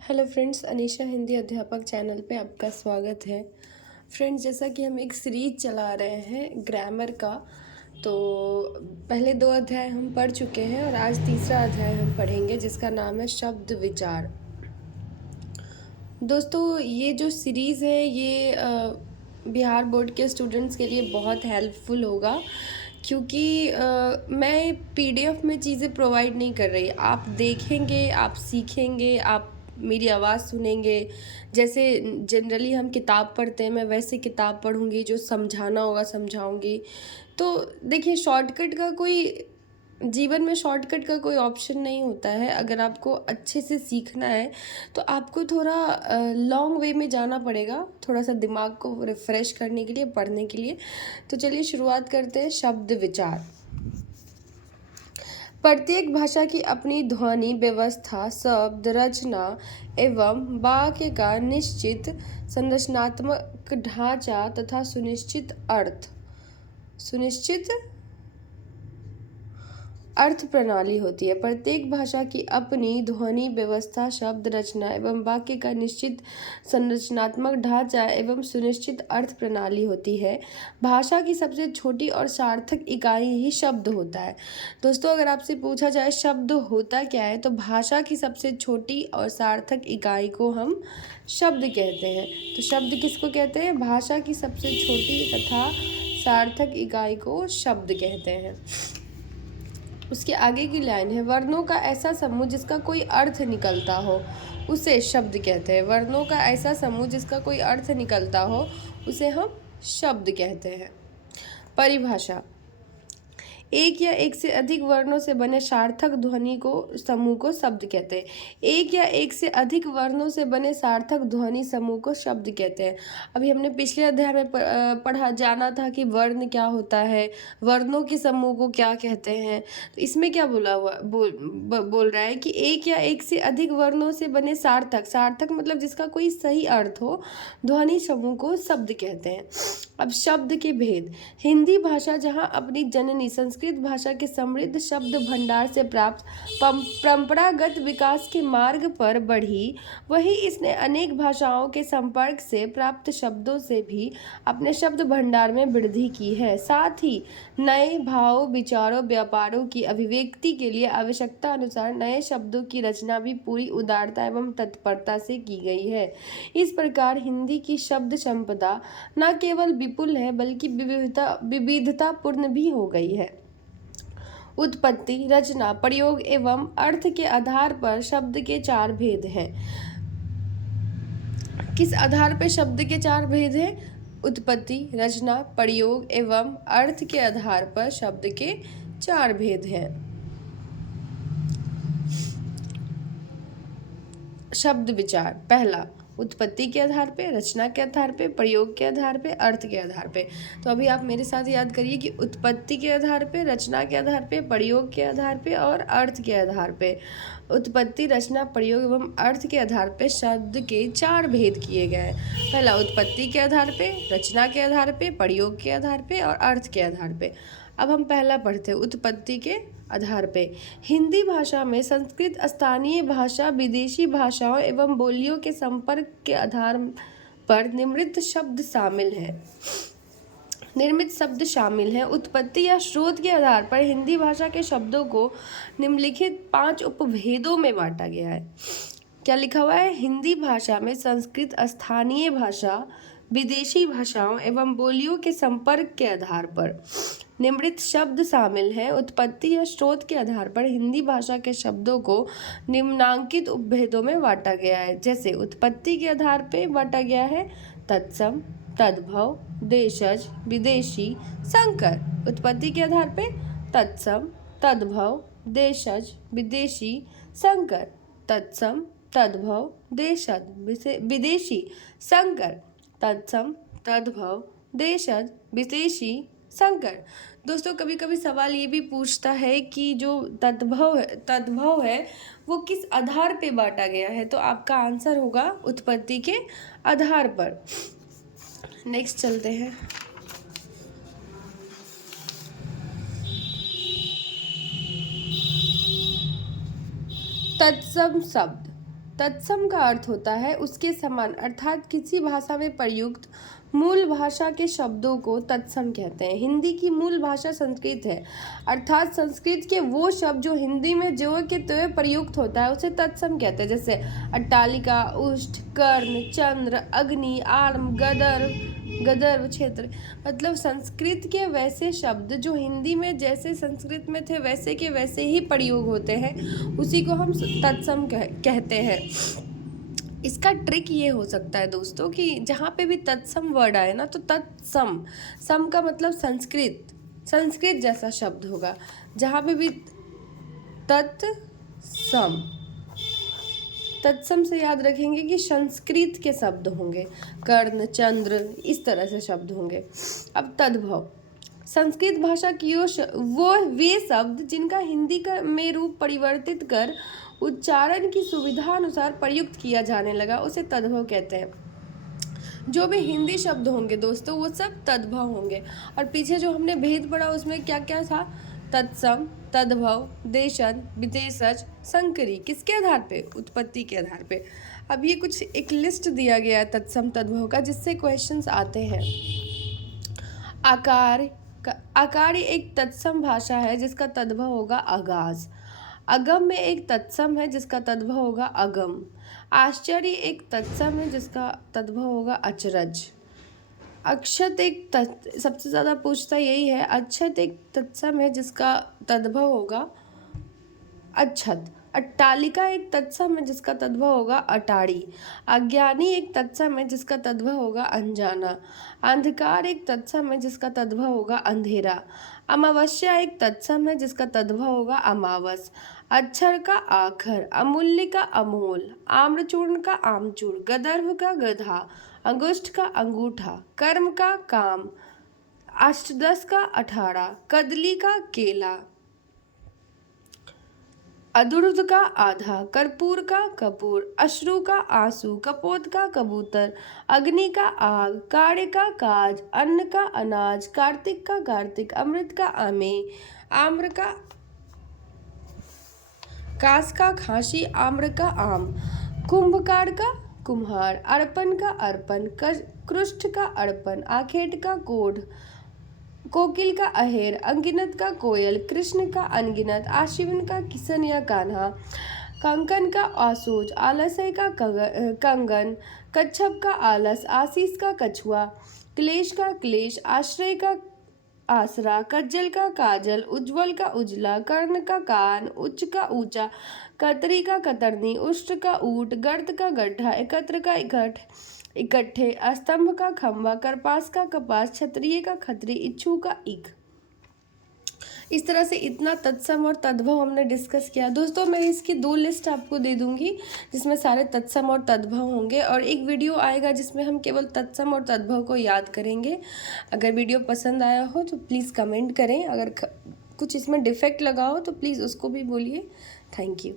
Hello friends, Anisha Hindi अध्यापक channel पे आपका स्वागत है। फ्रेंड्स, जैसा कि हम एक सीरीज चला रहे हैं ग्रामर का, तो पहले 2 अध्याय हम पढ़ चुके हैं और आज तीसरा अध्याय हम पढ़ेंगे जिसका नाम है शब्द विचार। दोस्तों, ये जो सीरीज़ है ये बिहार बोर्ड के स्टूडेंट्स के लिए बहुत हेल्पफुल होगा, क्योंकि मैं पीडीएफ में चीज़ें प्रोवाइड नहीं कर रही। आप देखेंगे, आप सीखेंगे, आप मेरी आवाज़ सुनेंगे। जैसे जनरली हम किताब पढ़ते हैं, मैं वैसे किताब पढ़ूंगी, जो समझाना होगा समझाऊंगी। तो देखिए, जीवन में शॉर्टकट का कोई ऑप्शन नहीं होता है। अगर आपको अच्छे से सीखना है तो आपको थोड़ा लॉन्ग वे में जाना पड़ेगा, थोड़ा सा दिमाग को रिफ़्रेश करने के लिए, पढ़ने के लिए। तो चलिए शुरुआत करते हैं। शब्द विचार। प्रत्येक भाषा की अपनी ध्वनि व्यवस्था, शब्द रचना एवं वाक्य का निश्चित संरचनात्मक ढांचा तथा सुनिश्चित अर्थ प्रणाली होती है। प्रत्येक भाषा की अपनी ध्वनि व्यवस्था, शब्द रचना एवं वाक्य का निश्चित संरचनात्मक ढांचा एवं सुनिश्चित अर्थ प्रणाली होती है। भाषा की सबसे छोटी और सार्थक इकाई ही शब्द होता है। दोस्तों, अगर आपसे पूछा जाए शब्द होता क्या है, तो भाषा की सबसे छोटी और सार्थक इकाई को हम शब्द कहते हैं। तो शब्द किसको कहते हैं? भाषा की सबसे छोटी तथा सार्थक इकाई को शब्द कहते हैं। उसके आगे की लाइन है, वर्णों का ऐसा समूह जिसका कोई अर्थ निकलता हो उसे शब्द कहते हैं। वर्णों का ऐसा समूह जिसका कोई अर्थ निकलता हो उसे हम शब्द कहते हैं। परिभाषा: एक या एक से अधिक वर्णों से बने सार्थक ध्वनि को समूह को शब्द कहते हैं। एक या एक से अधिक वर्णों से बने सार्थक ध्वनि समूह को शब्द कहते हैं। अभी हमने पिछले अध्याय में पढ़ा जाना था कि वर्ण क्या होता है, वर्णों के समूह को क्या कहते हैं। तो इसमें क्या बोल रहा है कि एक या एक से अधिक वर्णों से बने सार्थक मतलब जिसका कोई सही अर्थ हो, ध्वनि समूह को शब्द कहते हैं। अब शब्द के भेद: हिंदी भाषा जहाँ अपनी जननी संस्कृत भाषा के समृद्ध शब्द भंडार से प्राप्त परंपरागत विकास के मार्ग पर बढ़ी, वहीं इसने अनेक भाषाओं के संपर्क से प्राप्त शब्दों से भी अपने शब्द भंडार में वृद्धि की है। साथ ही नए भाव, विचारों, व्यापारों की अभिव्यक्ति के लिए आवश्यकता अनुसार नए शब्दों की रचना भी पूरी उदारता एवं तत्परता से की गई है। इस प्रकार हिंदी की शब्द संपदा न केवल विपुल है बल्कि विविधतापूर्ण भी हो गई है। उत्पत्ति, रचना, प्रयोग एवं अर्थ के आधार पर शब्द के 4 भेद हैं। किस आधार पर शब्द के 4 भेद हैं? उत्पत्ति, रचना, प्रयोग एवं अर्थ के आधार पर शब्द के 4 भेद हैं। शब्द विचार: पहला, उत्पत्ति के आधार पे, रचना के आधार पे, प्रयोग के आधार पे, अर्थ के आधार पे। तो अभी आप मेरे साथ याद करिए कि उत्पत्ति के आधार पे, रचना के आधार पे, प्रयोग के आधार पे और अर्थ के आधार पे, उत्पत्ति, रचना, प्रयोग एवं अर्थ के आधार पे शब्द के 4 भेद किए गए हैं। पहला, उत्पत्ति के आधार पे, रचना के आधार पे, प्रयोग के आधार पे और अर्थ के आधार पे। अब हम पहला पढ़ते हैं, उत्पत्ति के आधार पे। हिंदी भाषा में संस्कृत स्थानीय भाषा, विदेशी भाषाओं एवं बोलियों के संपर्क के आधार पर निर्मित शब्द शामिल हैं। उत्पत्ति या स्रोत के आधार पर हिंदी भाषा के शब्दों को निम्नलिखित 5 उपभेदों में बांटा गया है। क्या लिखा हुआ है? हिंदी भाषा में संस्कृत स्थानीय भाषा, विदेशी भाषाओं एवं बोलियों के संपर्क के आधार पर निम्नलिखित शब्द शामिल हैं। उत्पत्ति या स्रोत के आधार पर हिंदी भाषा के शब्दों को निम्नांकित उपभेदों में बांटा गया है। जैसे उत्पत्ति के आधार पर बांटा गया है तत्सम, तद्भव, देशज, विदेशी, संकर। उत्पत्ति के आधार पर तत्सम, तद्भव, देशज, विदेशी, संकर। तत्सम, तद्भव, देशज, विदेशी, संकर। तत्सम, तद्भव, देशज, विदेशी, संकर। दोस्तों, कभी कभी सवाल ये भी पूछता है कि जो तद्भव है वो किस आधार पे बांटा गया है, तो आपका आंसर होगा उत्पत्ति के आधार पर। नेक्स्ट चलते हैं। तत्सम शब्द: तत्सम का अर्थ होता है उसके समान, अर्थात किसी भाषा में प्रयुक्त मूल भाषा के शब्दों को तत्सम कहते हैं। हिंदी की मूल भाषा संस्कृत है, अर्थात संस्कृत के वो शब्द जो हिंदी में जो के त्यों प्रयुक्त होता है उसे तत्सम कहते हैं। जैसे अट्टालिका, उष्ट, कर्ण, चंद्र, अग्नि, आर्म, गदर्भ, क्षेत्र। मतलब संस्कृत के वैसे शब्द जो हिंदी में जैसे संस्कृत में थे वैसे के वैसे ही प्रयोग होते हैं, उसी को हम तत्सम कहते हैं। इसका ट्रिक ये हो सकता है दोस्तों कि जहाँ पे भी तत्सम वर्ड आए ना तो तत्सम, सम का मतलब संस्कृत जैसा शब्द होगा। जहाँ पे भी तत्सम से याद रखेंगे कि संस्कृत के शब्द होंगे, कर्ण, चंद्र, इस तरह से शब्द होंगे। अब तद्भव, संस्कृत भाषा की वे शब्द जिनका हिंदी में रूप परिवर्तित कर उच्चारण की सुविधा अनुसार प्रयुक्त किया जाने लगा उसे तद्भव कहते हैं। जो भी हिंदी शब्द होंगे दोस्तों वो सब तद्भव होंगे। और पीछे जो हमने भेद पढ़ा उसमें क्या क्या था, तत्सम, तद्भव, देशन, विदेशज, संकरी, किसके आधार पे, उत्पत्ति के आधार पे। अब ये कुछ एक लिस्ट दिया गया है तत्सम तद्भव का जिससे क्वेश्चंस आते हैं। आकार एक तत्सम भाषा है जिसका तद्भव होगा आगाज। अगम में एक तत्सम है जिसका तद्भव होगा अगम। आश्चर्य एक तत्सम है जिसका तद्भव होगा अचरज। अक्षत एक सबसे ज़्यादा पूछता यही है, अक्षत एक तत्सम है जिसका तद्भव होगा अच्छत। अट्टालिका एक तत्सम है जिसका तद्भव होगा अटाड़ी। अज्ञानी एक तत्सम है जिसका तद्भव होगा अनजाना। अंधकार एक तत्सम है जिसका तद्भव होगा अंधेरा। अमावस्या एक तत्सम है जिसका तद्भव होगा अमावस। अक्षर का आखर, अमूल्य का अमोल, आम्रचूर्ण का आमचूर, गदर्भ का गधा, अंगुष्ठ का अंगूठा, कर्म का काम, अष्टदश का 18, कदली का केला, अधूर्ध का आधा, कर्पूर का कपूर, अश्रु का आंसू, कपोत का कबूतर, अग्नि का आग, काढ़े का काज, अन्न का अनाज, कार्तिक का कार्तिक, अमृत का आमे, आम्र का कास का खांसी, आम्र का आम, कुंभकार का कुम्हार, अर्पण का अर्पण, कृष्ठ का अर्पण, आखेट का कोढ़, कोकिल का अहेर, अनगिनत का कोयल, कृष्ण का अनगिनत, आशिवन का किसन या कान्हा, कंकन का आसूज, आलस्य का कंगन, कच्छप का आलस, आशीष का कछुआ, क्लेश का क्लेश, आश्रय का आसरा, कज्जल का काजल, उज्ज्वल का उजला, कर्ण का कान, उच्च का ऊंचा, कतरी का कतरनी, उष्ट का ऊट, गर्द का गड्ढा, एकत्र का इकट्ठे, स्तंभ का खंभा, करपास का कपास, क्षत्रिय का खत्री, इच्छू का इक। इस तरह से इतना तत्सम और तद्भव हमने डिस्कस किया। दोस्तों मैं इसकी 2 लिस्ट आपको दे दूंगी जिसमें सारे तत्सम और तद्भव होंगे, और एक वीडियो आएगा जिसमें हम केवल तत्सम और तद्भव को याद करेंगे। अगर वीडियो पसंद आया हो तो प्लीज़ कमेंट करें, अगर कुछ इसमें डिफेक्ट लगा हो तो प्लीज़ उसको भी बोलिए। Thank you.